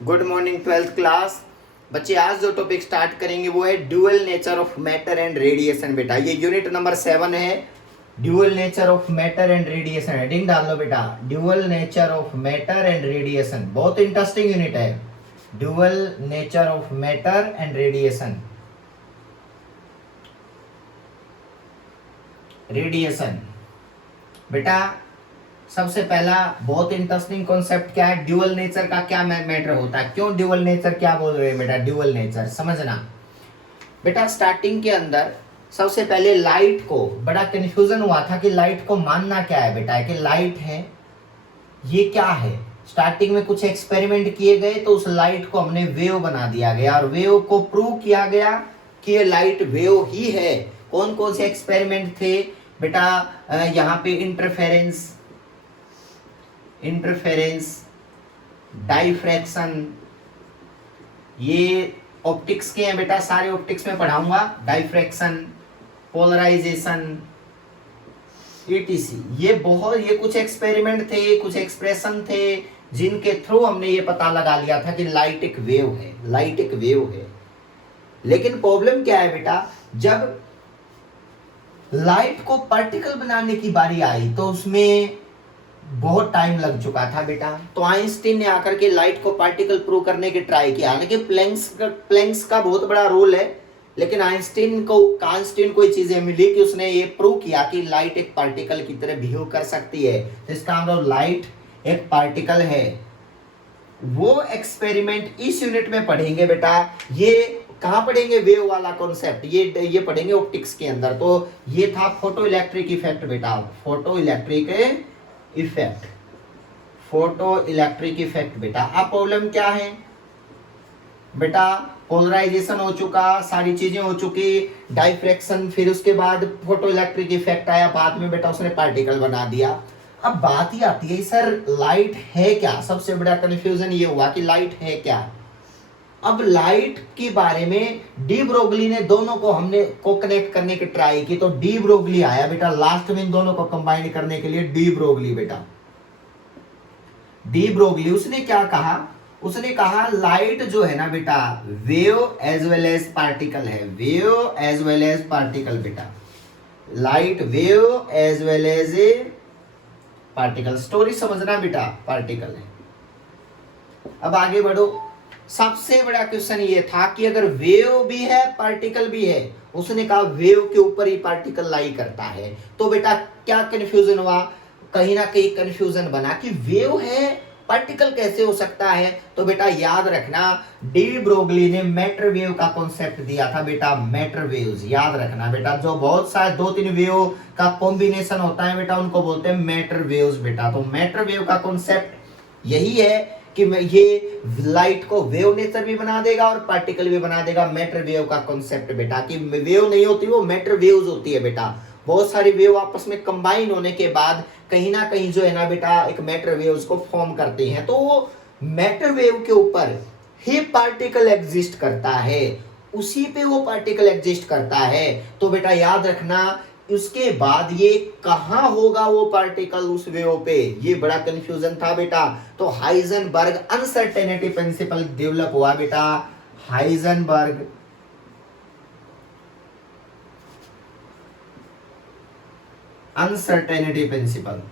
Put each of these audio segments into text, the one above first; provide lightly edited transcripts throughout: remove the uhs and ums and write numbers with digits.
Good morning twelfth class. बच्चे आज जो टॉपिक स्टार्ट करेंगे वो है dual nature of matter and radiation. बेटा ये यूनिट नंबर 7 है। Dual nature of matter and radiation, heading डाल लो बेटा, dual nature of matter and radiation. बहुत इंटरेस्टिंग यूनिट है, dual nature of matter and radiation. Radiation बेटा सबसे पहला बहुत इंटरेस्टिंग कॉन्सेप्ट क्या है, ड्यूअल नेचर का क्या मैटर होता है, क्यों ड्यूअल नेचर, क्या बोल रहे हैं बेटा ड्यूअल नेचर समझना। बेटा स्टार्टिंग के अंदर सबसे पहले लाइट को बड़ा कंफ्यूजन हुआ था कि लाइट को मानना क्या है बेटा, कि लाइट है ये क्या है। स्टार्टिंग में कुछ एक्सपेरिमेंट किए गए तो उस लाइट को हमने वेव बना दिया गया और वेव को प्रूव किया गया कि ये लाइट वेव ही है। कौन कौन से एक्सपेरिमेंट थे बेटा, यहाँ पे इंटरफेरेंस, डाइफ्रैक्शन, ये ऑप्टिक्स के हैं बेटा, सारे ऑप्टिक्स में पढ़ाऊंगा। डाइफ्रैक्शन, पोलराइजेशन, ETC, ये कुछ एक्सपेरिमेंट थे, कुछ एक्सप्रेशन थे जिनके थ्रू हमने ये पता लगा लिया था कि लाइट एक वेव है, लाइट एक वेव है। लेकिन प्रॉब्लम क्या है बेटा, जब लाइट को पार्टिकल बनाने की बारी आई तो उसमें बहुत टाइम लग चुका था बेटा। तो आइंस्टीन ने आकर के लाइट को पार्टिकल प्रूव करने की ट्राई किया, हालांकि प्लैंक्स का बहुत बड़ा रोल है, लेकिन आइंस्टीन को ये चीजें मिली कि उसने ये प्रूव किया कि लाइट एक पार्टिकल की तरह बिहेव कर सकती है। तो इसका मतलब लाइट एक पार्टिकल है। वो एक्सपेरिमेंट इस यूनिट में पढ़ेंगे बेटा। ये कहाँ पढ़ेंगे, वेव वाला कॉन्सेप्ट ये पढ़ेंगे ऑप्टिक्स के अंदर। तो ये था फोटो इलेक्ट्रिक इफेक्ट बेटा, फोटो इलेक्ट्रिक इफेक्ट बेटा। अब प्रॉब्लम क्या है बेटा, पोलराइजेशन हो चुका, सारी चीजें हो चुकी, डाइफ्रैक्शन, फिर उसके बाद फोटो इलेक्ट्रिक इफेक्ट आया, बाद में बेटा उसने पार्टिकल बना दिया। अब बात ही आती है सर लाइट है क्या, सबसे बड़ा कंफ्यूजन ये हुआ कि लाइट है क्या। अब लाइट के बारे में डी ब्रोगली ने दोनों को कनेक्ट करने की ट्राई की, तो डी ब्रोगली आया बेटा लास्ट में इन दोनों को कंबाइन करने के लिए। डी ब्रोगली बेटा, डी ब्रोगली उसने क्या कहा, उसने कहा लाइट जो है ना बेटा wave as well as particle है, wave as well as particle बेटा, light wave as well as a particle. Story समझना बेटा, पार्टिकल है। अब आगे बढ़ो। सबसे बड़ा क्वेश्चन ये था कि अगर वेव भी है पार्टिकल भी है, उसने कहा वेव के ऊपर ही पार्टिकल लाई करता है। तो बेटा क्या कंफ्यूजन हुआ, कहीं ना कहीं कंफ्यूजन बना कि वेव है पार्टिकल कैसे हो सकता है। तो बेटा याद रखना डी ब्रोगली ने मैटर वेव का कॉन्सेप्ट दिया था बेटा, मैटर वेव्स। याद रखना बेटा, जो बहुत सारे 2-3 वेव का कॉम्बिनेशन होता है बेटा उनको बोलते हैं मैटर वेव्स बेटा। तो मैटर वेव का कॉन्सेप्ट यही है कि ये लाइट को वेव नेचर भी बना देगा और पार्टिकल भी बना देगा। मैटर वेव का कॉन्सेप्ट बेटा, कि वेव नहीं होती वो मैटर वेव्स होती है बेटा। बहुत सारी वेव आपस में कंबाइन होने के बाद कहीं ना कहीं जो है ना बेटा एक मैटर वेव्स को फॉर्म करते हैं। तो वो मैटर वेव के ऊपर ही पार्टिकल एग्जिस्ट करता है, उसी पे वो पार्टिकल एग्जिस्ट करता है। तो बेटा याद रखना उसके बाद ये कहां होगा वो पार्टिकल उस वेव पे, ये बड़ा कंफ्यूजन था बेटा। तो हाइजेनबर्ग अनसर्टेनिटी प्रिंसिपल डेवलप हुआ बेटा, हाइजेनबर्ग अनसर्टेनिटी प्रिंसिपल।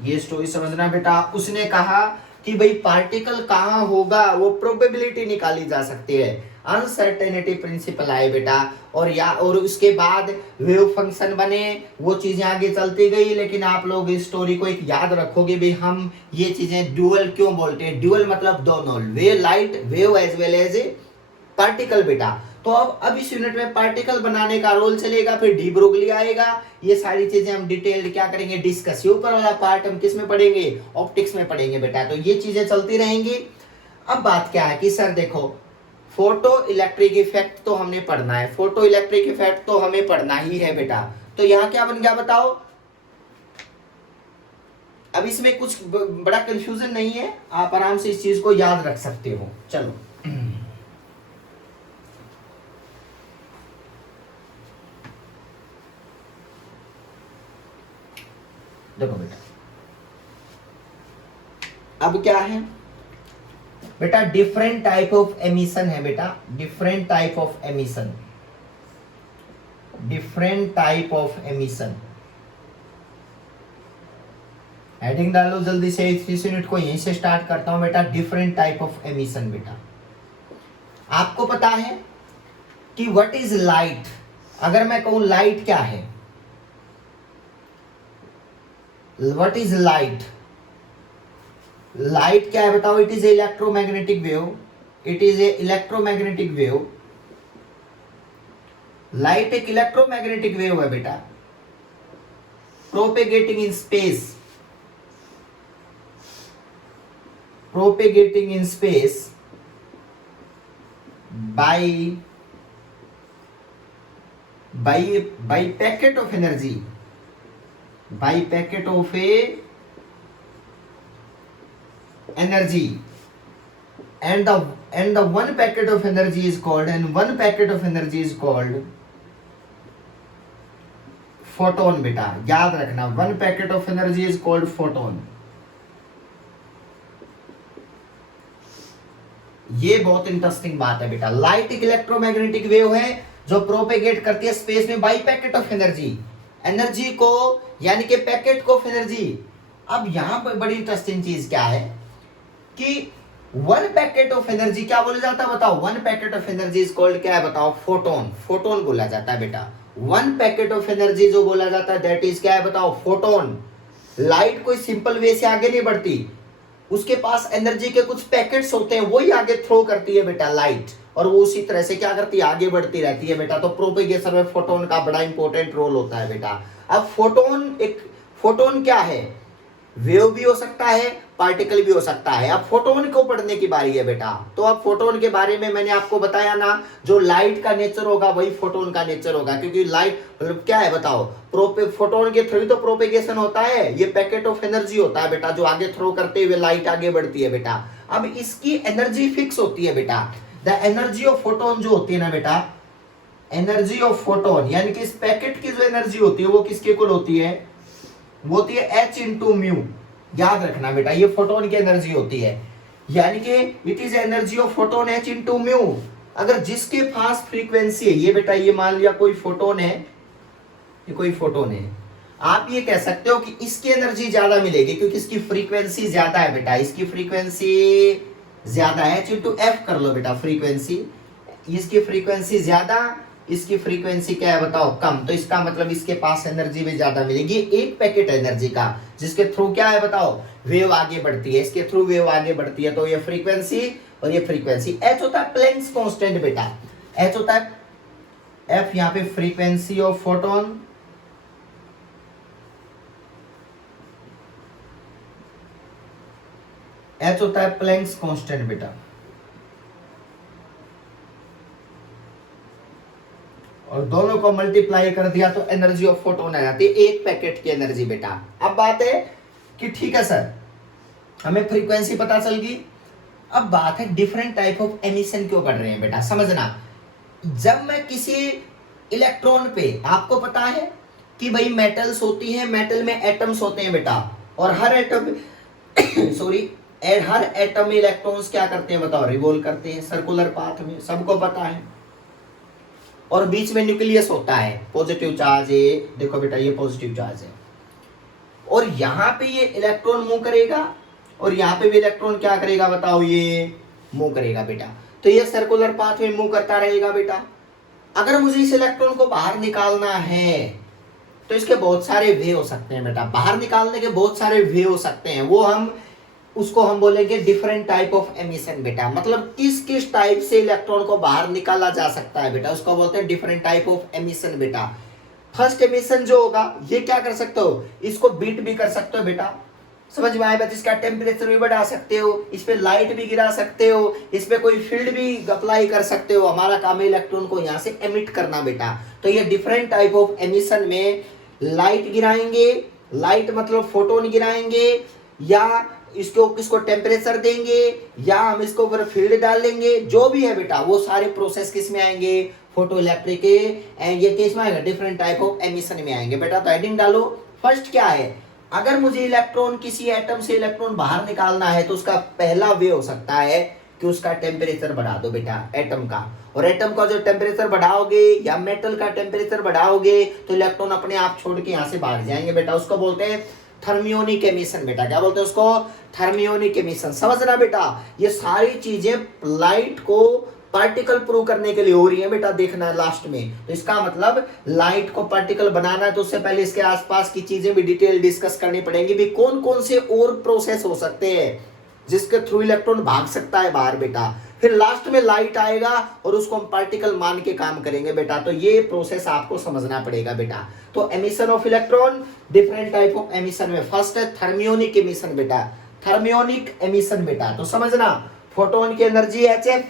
ये स्टोरी समझना बेटा। उसने कहा कि भाई पार्टिकल कहां होगा वो प्रोबेबिलिटी निकाली जा सकती है, अनसर्टेनिटी प्रिंसिपल आए बेटा। और उसके बाद वेव फंक्शन बने, वो चीजें आगे चलती गई। लेकिन आप लोग इस स्टोरी को एक याद रखोगे भी, हम ये चीजें ड्यूअल क्यों बोलते हैं, ड्यूअल मतलब दोनों, वे light wave as well as particle बेटा। तो अब इस यूनिट में पार्टिकल बनाने का रोल चलेगा, फिर डी ब्रोगली आएगा। ये सारी चीजें हम डिटेल्ड क्या करेंगे, डिस्कस। ये ऊपर वाला पार्ट हम किस में पढ़ेंगे, ऑप्टिक्स में पढ़ेंगे बेटा। तो ये चीजें चलती रहेंगी। अब बात क्या है कि सर देखो फोटो इलेक्ट्रिक इफेक्ट तो हमने पढ़ना है, फोटो इलेक्ट्रिक इफेक्ट तो हमें पढ़ना ही है बेटा। तो यहाँ क्या बन गया बताओ, अब इसमें कुछ बड़ा कंफ्यूजन नहीं है, आप आराम से इस चीज को याद रख सकते हो। चलो देखो बेटा, अब क्या है बेटा, डिफरेंट टाइप ऑफ एमिशन है बेटा, different type of emission, different type of emission. Heading डालो जल्दी से, इस यूनिट को यहीं से स्टार्ट करता हूं बेटा। डिफरेंट टाइप ऑफ एमिशन बेटा, आपको पता है कि व्हाट इज लाइट। अगर मैं कहूं लाइट क्या है, व्हाट इज लाइट, लाइट क्या है बताओ? It is A electromagnetic wave, it is A electromagnetic wave. Light एक इलेक्ट्रोमैग्नेटिक वेव है बेटा, propagating in space, propagating in space by packet of energy, by packet of a energy, and the one packet of energy is called, and one packet of energy is called photon बेटा, याद रखना, one packet of energy is called photon। ये बहुत interesting बात है बेटा। Light एक electromagnetic wave है जो प्रोपेगेट करती है स्पेस में by packet of energy, energy को यानी कि पैकेट ऑफ एनर्जी। अब यहां पर बड़ी इंटरेस्टिंग चीज क्या है कि वन पैकेट ऑफ एनर्जी क्या बोला जाता है बताओ? One packet of energy is called क्या है बताओ? फोटोन, फोटोन बोला जाता है बेटा। वन पैकेट ऑफ एनर्जी जो बोला जाता है दैट इज क्या है बताओ? फोटोन। लाइट कोई सिंपल वे से आगे नहीं बढ़ती, उसके पास एनर्जी के कुछ पैकेट्स होते हैं, वही आगे थ्रो करती है बेटा लाइट, और वो उसी तरह से क्या करती है? आगे बढ़ती रहती है बेटा। तो प्रोपेगेशन में फोटोन का बड़ा इंपॉर्टेंट रोल होता है बेटा। अब फोटोन क्या है? वेव भी हो सकता है, पार्टिकल भी हो सकता है। अब फोटोन को पढ़ने की बारी है बेटा। तो अब फोटोन के बारे में मैंने आपको बताया ना, जो लाइट का नेचर होगा वही फोटोन का नेचर होगा, क्योंकि लाइट मतलब क्या है बताओ? फोटोन के थ्रू तो प्रोपेगेशन होता है, ये पैकेट ऑफ एनर्जी होता है बेटा, जो आगे थ्रो करते हुए लाइट आगे बढ़ती है बेटा। अब इसकी एनर्जी फिक्स होती है बेटा। द एनर्जी ऑफ फोटोन जो होती है ना बेटा, एनर्जी ऑफ फोटोन यानी कि इस पैकेट की जो एनर्जी होती है वो किसके इक्वल होती है? वो होती है H इंटू म्यू। याद रखना बेटा, ये फोटोन की एनर्जी होती है, यानी कि it is energy of photon H into mu. अगर जिसके पास फ्रीक्वेंसी है, ये बेटा ये मान लिया कोई फोटोन है, ये कोई फोटोन है, आप ये कह सकते हो कि इसकी एनर्जी ज्यादा मिलेगी क्योंकि इसकी फ्रीक्वेंसी ज्यादा है बेटा, इसकी फ्रीक्वेंसी ज्यादा है। H इंटू F कर लो बेटा फ्रीक्वेंसी, इसकी फ्रीक्वेंसी ज्यादा, इसकी फ्रीक्वेंसी क्या है बताओ? कम। तो इसका मतलब इसके पास एनर्जी भी ज्यादा मिलेगी। एक पैकेट एनर्जी का जिसके थ्रू क्या है बताओ? वेव आगे बढ़ती है, इसके थ्रू वेव आगे बढ़ती है। तो ये फ्रीक्वेंसी और ये फ्रीक्वेंसी, एच होता है प्लैंक्स कांस्टेंट बेटा, एच होता है, एफ यहाँ पे फ्रीक्वेंसी ऑफ फोटोन, एच होता है प्लैंक्स कांस्टेंट बेटा, और दोनों को मल्टीप्लाई कर दिया तो एनर्जी ऑफ फोटोन आ जाती है, एक पैकेट की एनर्जी बेटा। अब बात है कि ठीक है सर, हमें फ्रीक्वेंसी पता चल गई, अब बात है डिफरेंट टाइप ऑफ एमिशन क्यों पढ़ रहे हैं बेटा। समझना, जब मैं किसी इलेक्ट्रॉन पे, आपको पता है कि भाई मेटल्स होती हैं, मेटल में एटम्स होते हैं बेटा, और हर एटम सॉरी हर एटम में इलेक्ट्रॉन्स क्या करते हैं बताओ? रिवॉल्व करते हैं सर्कुलर पाथ में, सबको पता है। और बीच में न्यूक्लियस होता है, पॉजिटिव चार्ज है, देखो बेटा ये पॉजिटिव चार्ज है, और यहाँ पे ये इलेक्ट्रॉन मूव करेगा, और यहाँ पे भी इलेक्ट्रॉन क्या करेगा बताओ? ये मूव करेगा बेटा। तो ये सर्कुलर पाथ में मूव करता रहेगा बेटा। अगर मुझे इस इलेक्ट्रॉन को बाहर निकालना है तो इसके बहुत सारे वे हो सकते हैं बेटा, बाहर निकालने के बहुत सारे वे हो सकते हैं, वो उसको हम बोलेंगे डिफरेंट टाइप ऑफ एमिशन बेटा। मतलब किस किस टाइप से इलेक्ट्रॉन को बाहर निकाला जा सकता है बेटा, उसको बोलते हैं डिफरेंट टाइप ऑफ एमिशन बेटा। फर्स्ट एमिशन जो होगा, ये क्या कर सकते हो? इसको बीट भी कर सकते हो बेटा, समझ में आया? इसका टेम्परेचर भी बढ़ा सकते हो, इस पे लाइट भी गिरा सकते हो, इस पे कोई फील्ड भी अप्लाई कर सकते हो। हमारा काम है इलेक्ट्रॉन को यहाँ से एमिट करना बेटा। तो ये डिफरेंट टाइप ऑफ एमिशन में लाइट गिराएंगे, लाइट मतलब फोटोन गिराएंगे, या इसको टेम्परेचर देंगे, या हम इसको ऊपर फील्ड डाल लेंगे, जो भी है बेटा वो सारे प्रोसेस किस में आएंगे? फोटो इलेक्ट्रिक एंड ये किस में आएगा? डिफरेंट टाइप ऑफ एमिशन में आएंगे बेटा। तो हेडिंग डालो, फर्स्ट क्या है? अगर मुझे इलेक्ट्रॉन किसी एटम से इलेक्ट्रॉन बाहर निकालना है तो उसका पहला वे हो सकता है कि उसका टेम्परेचर बढ़ा दो बेटा एटम का, और एटम का जो टेम्परेचर बढ़ाओगे या मेटल का टेम्परेचर बढ़ाओगे तो इलेक्ट्रॉन अपने आप छोड़ के यहाँ से भाग जाएंगे बेटा। उसको बोलते हैं थर्मियोनिक एमिशन बेटा। क्या बोलते हैं उसको? Thermionic emission. समझना बेटा, ये सारी चीजें लाइट को पार्टिकल प्रूव करने के लिए हो रही है बेटा। देखना लास्ट में, तो इसका मतलब लाइट को पार्टिकल बनाना है तो उससे पहले इसके आसपास की चीजें भी डिटेल डिस्कस करनी पड़ेंगी भी। कौन कौन से और प्रोसेस हो सकते हैं जिसके थ्रू इलेक्ट्रॉन भाग सकता है बाहर बेटा। फिर लास्ट में लाइट आएगा और उसको हम पार्टिकल मान के काम करेंगे बेटा। तो ये प्रोसेस आपको समझना पड़ेगा बेटा। तो emission of electron, different type of emission में फर्स्ट है थर्मियोनिक एमिशन बेटा। थर्मियोनिक एमिशन बेटा तो समझना, फोटोन की एनर्जी HF,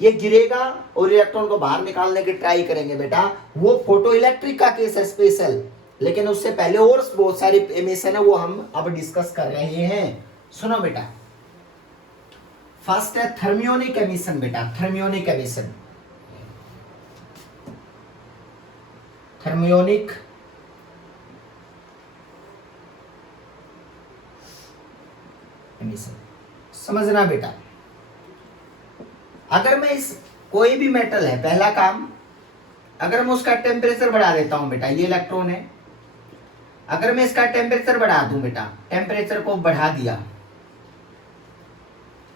ये गिरेगा और इलेक्ट्रॉन को बाहर निकालने की ट्राई करेंगे बेटा। वो फोटो इलेक्ट्रिक का केस है स्पेशल, लेकिन उससे पहले और बहुत सारी एमिशन है वो हम अब डिस्कस कर रहे हैं। सुनो बेटा, फर्स्ट है थर्मियोनिक एमिशन बेटा। थर्मियोनिक एमिशन, थर्मियोनिक एमिशन समझना बेटा। अगर मैं इस कोई भी मेटल है, पहला काम, अगर मैं उसका टेम्परेचर बढ़ा देता हूं बेटा, ये इलेक्ट्रॉन है, अगर मैं इसका टेम्परेचर बढ़ा दूं बेटा, टेम्परेचर को बढ़ा दिया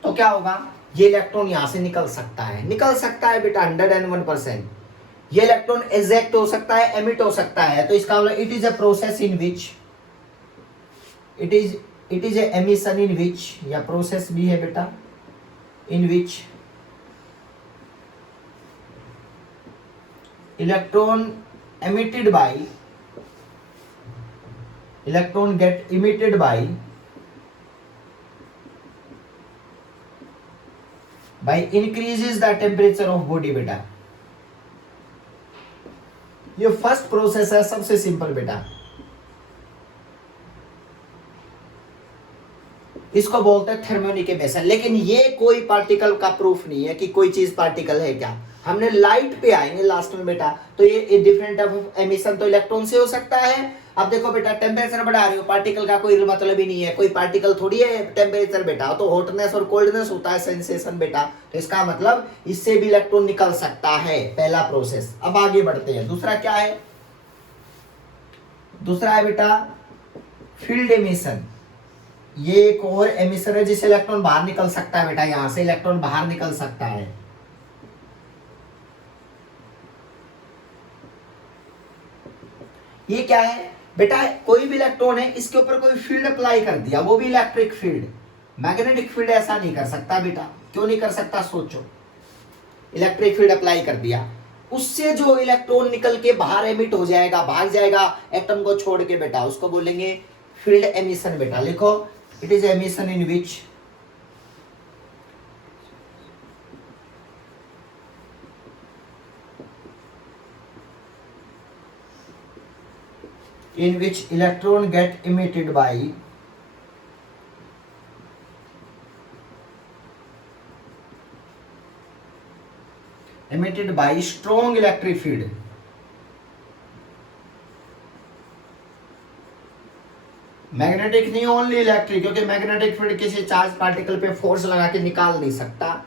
तो क्या होगा? ये इलेक्ट्रॉन यहां से निकल सकता है, निकल सकता है बेटा 101%। ये इलेक्ट्रॉन एजेक्ट हो सकता है, एमिट हो सकता है। तो इसका मतलब it is a process in which it is a emission in which, या प्रोसेस भी है बेटा, इन विच electron emitted by electron get emitted by increases the temperature of body बेटा। ये फर्स्ट प्रोसेस है, सबसे सिंपल बेटा। इसको बोलते हैं थर्मियोनिक एमिशन। लेकिन ये कोई पार्टिकल का प्रूफ नहीं है कि कोई चीज पार्टिकल है क्या। हमने लाइट पे आएंगे लास्ट में बेटा। तो ये डिफरेंट टाइप ऑफ एमिशन तो इलेक्ट्रॉन से हो सकता है। अब देखो बेटा, टेम्परेचर बढ़ा रही हो, पार्टिकल का कोई मतलब ही नहीं है, कोई पार्टिकल थोड़ी है टेम्परेचर बेटा। तो हॉटनेस और कोल्डनेस होता है, सेंसेशन बेटा। तो इसका मतलब इससे भी इलेक्ट्रॉन निकल सकता है, पहला प्रोसेस। अब आगे बढ़ते हैं, दूसरा क्या है? दूसरा है बेटा फील्ड एमिशन। ये एक और एमिशन है जिससे इलेक्ट्रॉन बाहर निकल सकता है बेटा। यहां से इलेक्ट्रॉन बाहर निकल सकता है। ये क्या है बेटा? कोई भी इलेक्ट्रॉन है, इसके ऊपर कोई फील्ड अप्लाई कर दिया, वो भी इलेक्ट्रिक फील्ड। मैग्नेटिक फील्ड ऐसा नहीं कर सकता बेटा। क्यों नहीं कर सकता? सोचो, इलेक्ट्रिक फील्ड अप्लाई कर दिया, उससे जो इलेक्ट्रॉन निकल के बाहर एमिट हो जाएगा, भाग जाएगा एटम को छोड़ के बेटा, उसको बोलेंगे फील्ड एमिशन बेटा। लिखो, it is emission in which electron get emitted by strong electric field। Magnetic नहीं, ओनली इलेक्ट्रिक, क्योंकि मैग्नेटिक फील्ड किसी चार्ज पार्टिकल पे फोर्स लगा के निकाल नहीं सकता,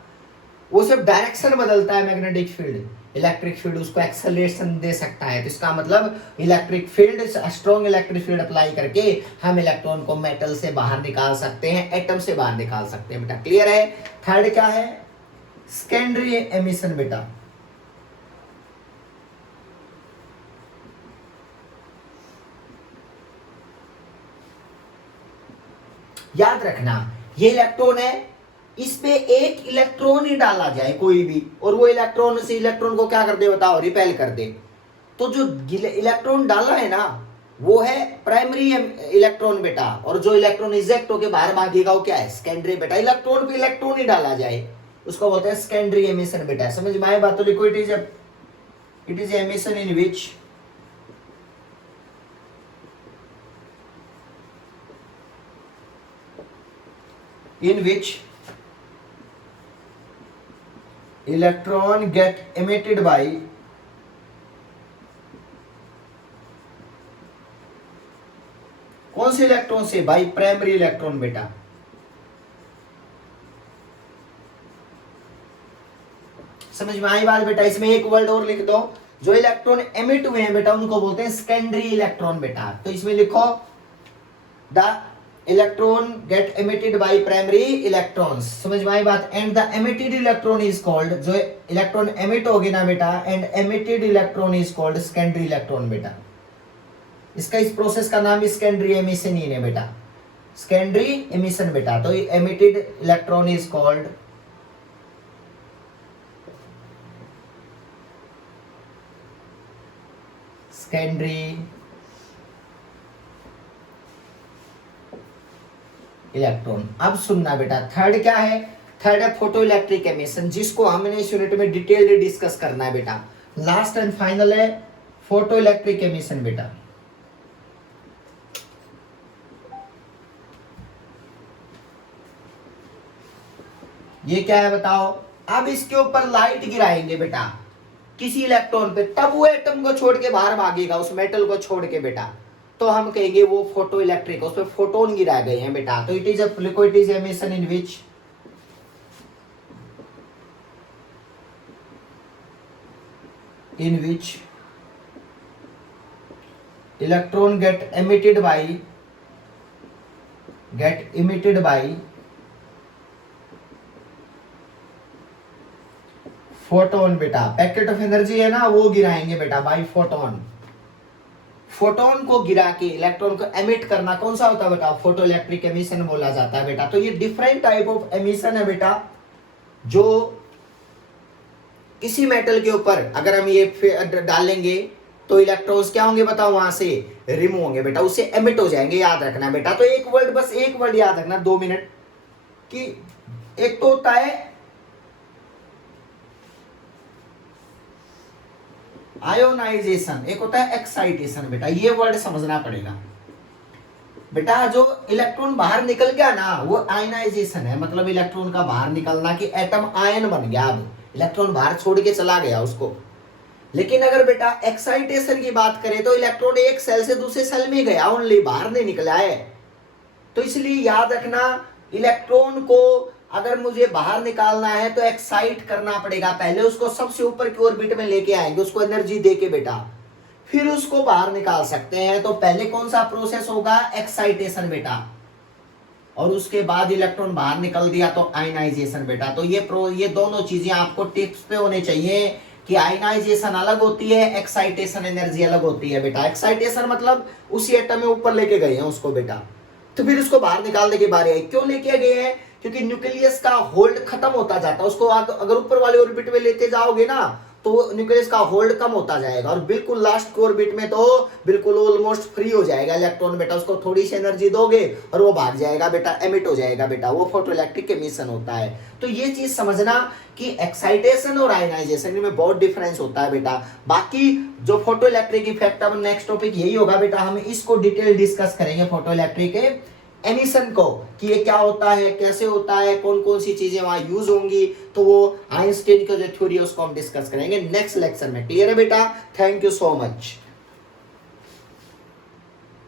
वो सिर्फ डायरेक्शन बदलता है मैग्नेटिक फील्ड। इलेक्ट्रिक फील्ड उसको एक्सेलरेशन दे सकता है। तो इसका मतलब electric field, strong electric field apply करके हम इलेक्ट्रॉन को मेटल से बाहर निकाल सकते हैं, एटम से बाहर निकाल सकते हैं बेटा। क्लियर है? थर्ड क्या है? सेकेंडरी एमिशन बेटा। याद रखना, ये इलेक्ट्रॉन है, इस पे एक इलेक्ट्रॉन ही डाला जाए कोई भी, और वो इलेक्ट्रॉन से इलेक्ट्रॉन को क्या कर दे बताओ? रिपेल कर दे। तो जो इलेक्ट्रॉन डाला है ना, वो है प्राइमरी इलेक्ट्रॉन बेटा, और जो इलेक्ट्रॉन इजेक्ट होके बाहर भागेगा वो क्या है? सेकेंडरी बेटा। इलेक्ट्रॉन पे इलेक्ट्रॉन ही डाला जाए, उसको बोलते हैं सेकेंडरी एमिशन बेटा। समझ में आए बात? तो लिखो, it is emission in which electron get emitted by कौन से इलेक्ट्रॉन से? बाई प्राइमरी इलेक्ट्रॉन बेटा। समझ में आई बात बेटा? इसमें एक वर्ड और लिख दो, जो इलेक्ट्रॉन एमिट हुए हैं बेटा उनको बोलते हैं सेकेंडरी इलेक्ट्रॉन बेटा। तो इसमें लिखो the electron get emitted by primary electrons. समझ में आई बात? And the emitted electron is called, जो इलेक्ट्रॉन एमिट होगी ना बेटा, and emitted electron is called secondary electron बेटा। इसका इस प्रोसेस का नाम सेकेंडरी एमिशन ही है बेटा, सेकेंडरी एमिशन बेटा। तो emitted electron is called secondary electron. अब सुनना बेटा, थर्ड क्या है? थर्ड है फोटो इलेक्ट्रिक एमिशन, जिसको हमने इस यूनिट में डिटेल्ड डिस्कस करना है बेटा। लास्ट एंड फाइनल है फोटो इलेक्ट्रिक एमिशन बेटा। ये क्या है बताओ? अब इसके ऊपर लाइट गिराएंगे बेटा किसी इलेक्ट्रॉन पे, तब वो एटम को छोड़ के बाहर भागेगा, उस मेटल को छोड़ के बेटा। तो हम कहेंगे वो फोटो इलेक्ट्रिक, उस पे फोटोन गिराए गए हैं बेटा। तो it is a liquid is emission in which electron get emitted by photon बेटा। पैकेट ऑफ एनर्जी है ना, वो गिराएंगे बेटा बाई फोटोन। फोटोन को गिरा के इलेक्ट्रॉन को एमिट करना कौन सा होता है बेटा? फोटो इलेक्ट्रिक एमिशन बोला जाता है बेटा। तो ये डिफरेंट टाइप ऑफ एमिशन है बेटा, जो किसी मेटल के ऊपर अगर हम ये डालेंगे तो इलेक्ट्रॉन्स क्या होंगे बताओ? वहां से रिमूव होंगे बेटा, उससे एमिट हो जाएंगे। याद रखना बेटा। तो एक वर्ड, बस एक वर्ड याद रखना 2 मिनट कि एक तो होता है आयोनाइजेशन, एक होता है एक्साइटेशन बेटा। ये वर्ड समझना पड़ेगा बेटा। जो इलेक्ट्रॉन बाहर निकल गया ना, वो आयनाइजेशन है, मतलब इलेक्ट्रॉन का बाहर निकलना, कि एटम आयन बन गया, अब इलेक्ट्रॉन बाहर छोड़ के चला गया उसको। लेकिन अगर बेटा एक्साइटेशन की बात करें तो इलेक्ट्रॉन एक सेल से दूसरे सेल में गया, ओनली बाहर नहीं निकला है। तो इसलिए याद रखना, इलेक्ट्रॉन को अगर मुझे बाहर निकालना है तो एक्साइट करना पड़ेगा। पहले उसको सबसे ऊपर की ऑर्बिट में लेके आएंगे, उसको एनर्जी देके बेटा, फिर उसको बाहर निकाल सकते हैं। तो पहले कौन सा प्रोसेस होगा? एक्साइटेशन बेटा। और उसके बाद इलेक्ट्रॉन बाहर निकल दिया तो आयनाइजेशन बेटा। तो ये दोनों चीजें आपको टिप्स पे होने चाहिए कि आयनाइजेशन अलग होती है, एक्साइटेशन एनर्जी अलग होती है बेटा। एक्साइटेशन मतलब उसी एटम में ऊपर लेके गए हैं उसको बेटा, तो फिर उसको बाहर निकालने की बारी आई। क्यों लेके गए हैं? क्योंकि न्यूक्लियस का होल्ड खत्म होता जाता है। उसको अगर ऊपर वाले ऑर्बिट में लेते जाओगे ना तो न्यूक्लियस का होल्ड कम होता जाएगा, और बिल्कुल लास्ट के ऑर्बिट में तो बिल्कुल ऑलमोस्ट फ्री हो जाएगा इलेक्ट्रॉन बेटा। उसको थोड़ी सी एनर्जी दोगे और वो भाग जाएगा बेटा, एमिट हो जाएगा बेटा। वो फोटो इलेक्ट्रिक एमिशन होता है। तो ये चीज समझना कि एक्साइटेशन और आयनाइजेशन में बहुत डिफरेंस होता है बेटा। बाकी जो फोटो इलेक्ट्रिक इफेक्ट, अब नेक्स्ट टॉपिक यही होगा बेटा, हम इसको डिटेल डिस्कस करेंगे फोटो इलेक्ट्रिक एमिशन को, कि ये क्या होता है, कैसे होता है, कौन कौन सी चीजें वहां यूज होंगी। तो वो आइंस्टीन का जो थ्योरी है उसको हम डिस्कस करेंगे नेक्स्ट लेक्चर में। क्लियर है बेटा? Thank you so much.